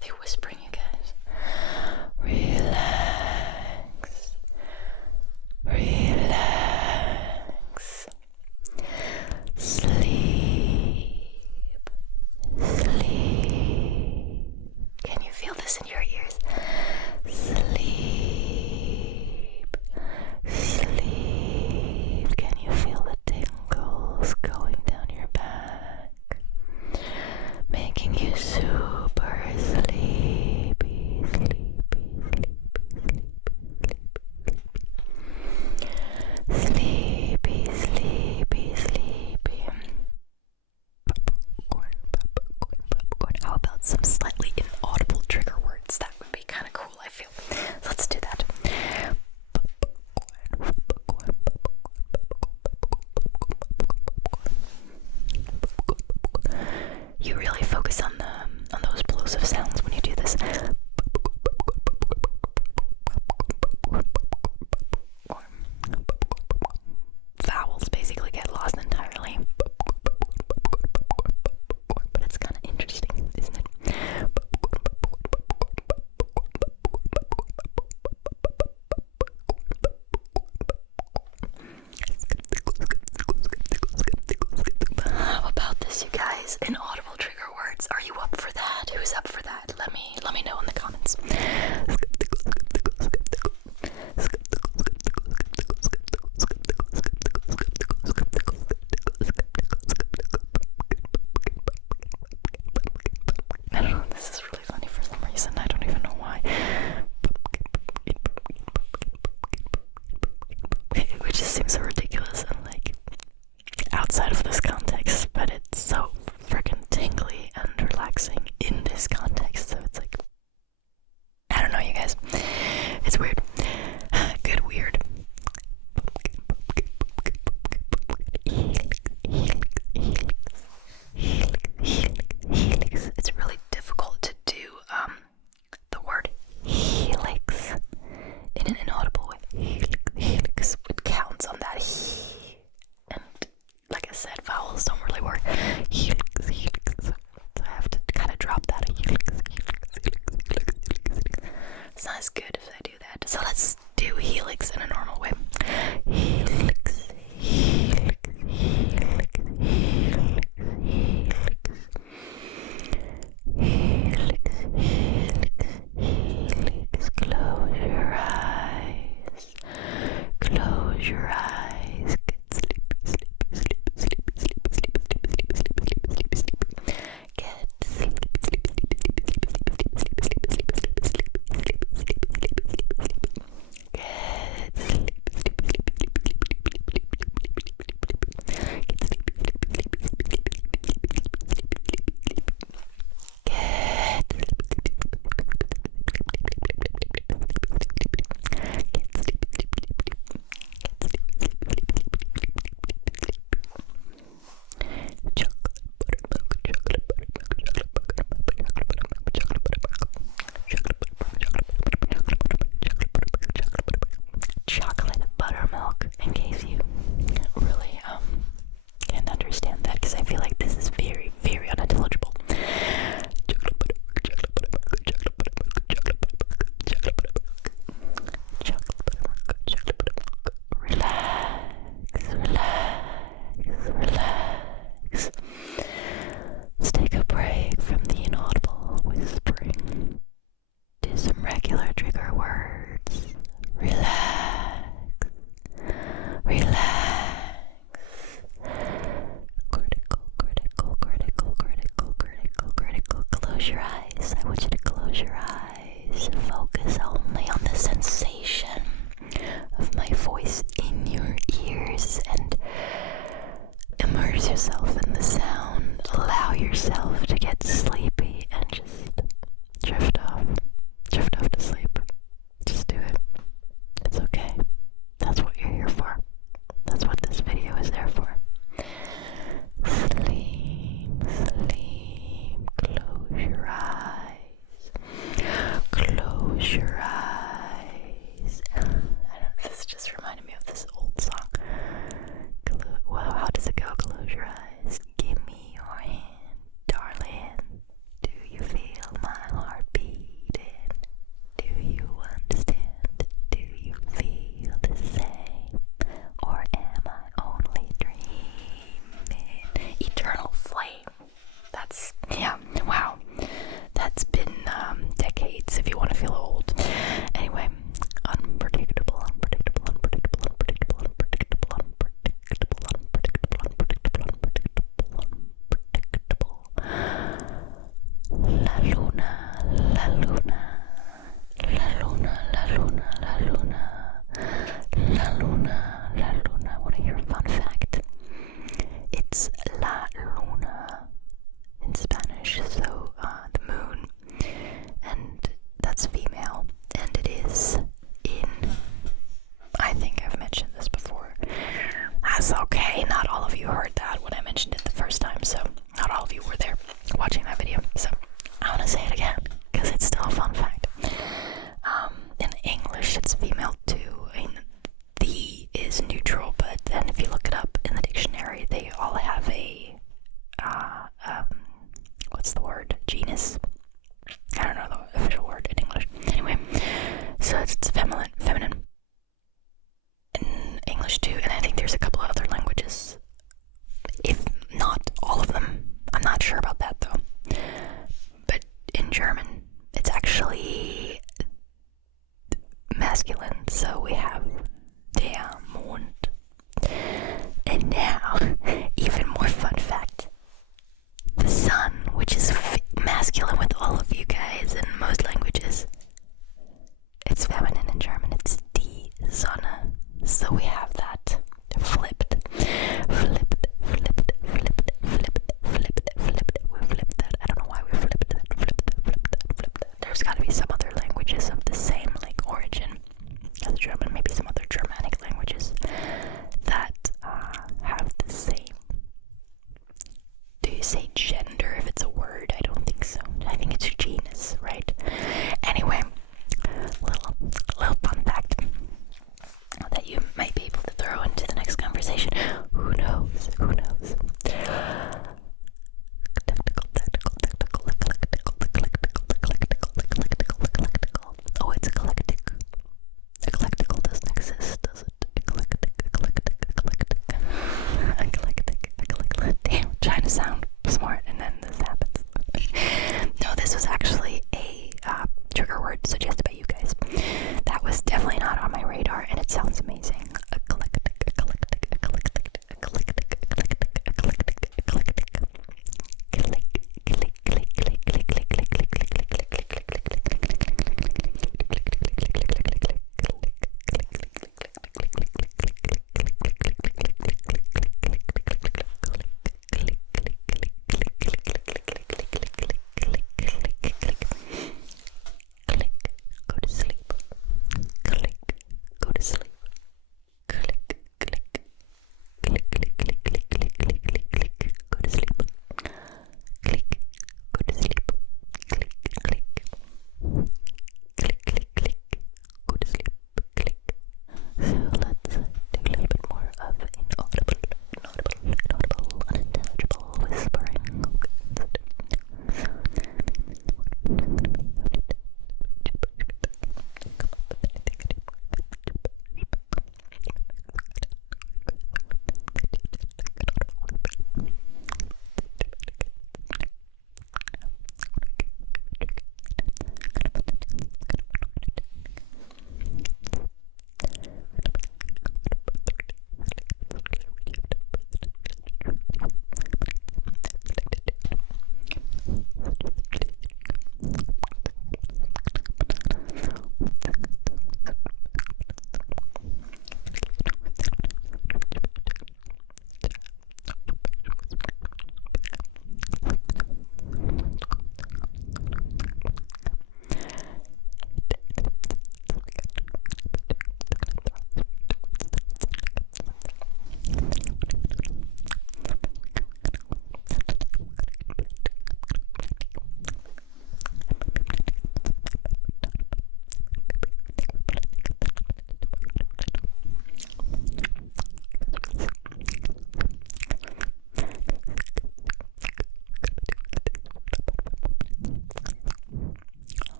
they whispering, you guys? Relax. Relax. Sleep. Sleep. Can you feel this in your ears? Sleep. Sleep. Can you feel the tingles going down your back? Making you super sleepy, sleepy, sleepy, sleepy, sleepy, sleepy. Popcorn. How about some slightly inaudible trigger words? That would be kind of cool, I feel. Let's do that. You really focus on those plosive sounds when you do this. Vowels basically get lost entirely. But it's kind of interesting, isn't it? How about this, you guys? Inaudible trigger words. Are you up for that? Who's up for that? Let me know in the comments. I don't know, this is really funny for some reason. I don't even know why. It just seems so ridiculous and like outside of this context, but it's so freaking tingly and relaxing in this context, so it's like, I don't know, you guys. It's weird. Good weird. Helix. It's really difficult to do the word helix in an inaudible way. Helix. It counts on that. And like I said, vowels don't really work. Helix. So I have to kind of drop that. It's not as good if I do that. So let's do helix in a normal way. Helix. Close your eyes. Close your eyes. Get sleepy. Get sleepy. Chocolate buttermilk, in case you really can't understand that, because I feel like this is very, very unintelligible. Relax. Let's take a break from the inaudible whispering. Do some regular trigger words. Relax. Critical. Close your eyes. I want you to close your eyes. Focus only on the sensation of my voice in your ears and immerse yourself in the sound. Allow yourself to get sleepy and just drift off to sleep. Just do it. It's okay. That's what you're here for. That's what this video is there for. Sleep. Close your eyes. Close your eyes. I don't know, this just reminded me of this old song. Well, how does it go? Close your eyes. Give me your hand, darling. in German. It's actually masculine, so we have der Mond. And now, even more fun fact, the sun, which is masculine with all of you guys in most languages, it's feminine in German, it's die Sonne. So we have that flipped. We flipped that. I don't know why we flipped that. There's gotta be some other languages of the same like origin as German, maybe some other Germanic languages that have the same. Do you say gender if it's a word? I don't think so. I think it's genus, right? Anyway, little fun fact that you might be able to throw into the next conversation. Who knows? Who knows?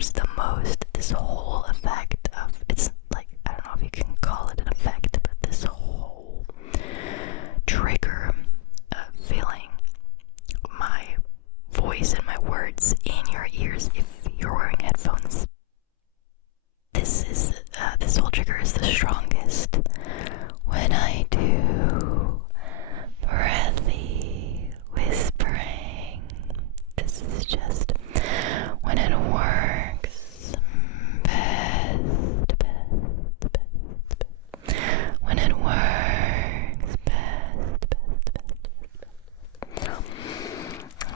ears the most. This whole effect of, it's like, I don't know if you can call it an effect, but this whole trigger of feeling my voice and my words in your ears if you're wearing headphones. This whole trigger is the strongest when I do breathy whispering. This is just when it works best. When it works best.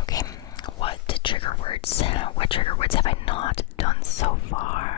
Okay, what trigger words have I not done so far?